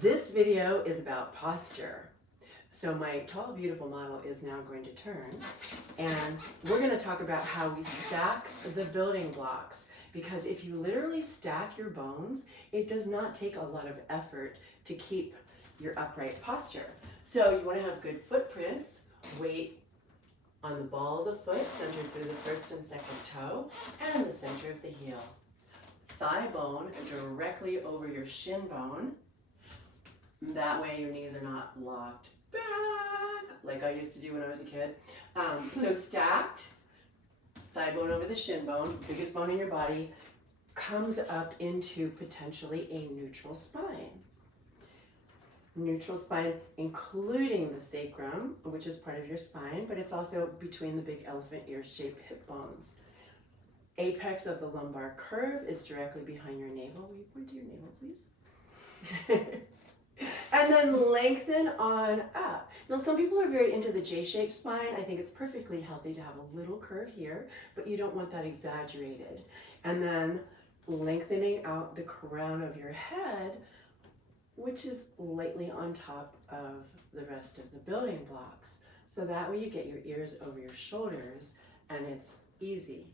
This video is about posture. So my tall, beautiful model is now going to turn, and we're going to talk about how we stack the building blocks, because if you literally stack your bones, it does not take a lot of effort to keep your upright posture. So you want to have good footprints, weight on the ball of the foot, centered through the first and second toe, and the center of the heel. Thigh bone directly over your shin bone. That way your knees are not locked back like I used to do when I was a kid. So stacked, thigh bone over the shin bone, biggest bone in your body, comes up into potentially a neutral spine. Neutral spine including the sacrum, which is part of your spine, but it's also between the big elephant ear-shaped hip bones. Apex of the lumbar curve is directly behind your navel. Will you point to your navel, please? And then lengthen on up. Now, some people are very into the J-shaped spine. I think it's perfectly healthy to have a little curve here, but you don't want that exaggerated. And then lengthening out the crown of your head, which is lightly on top of the rest of the building blocks. So that way you get your ears over your shoulders and it's easy.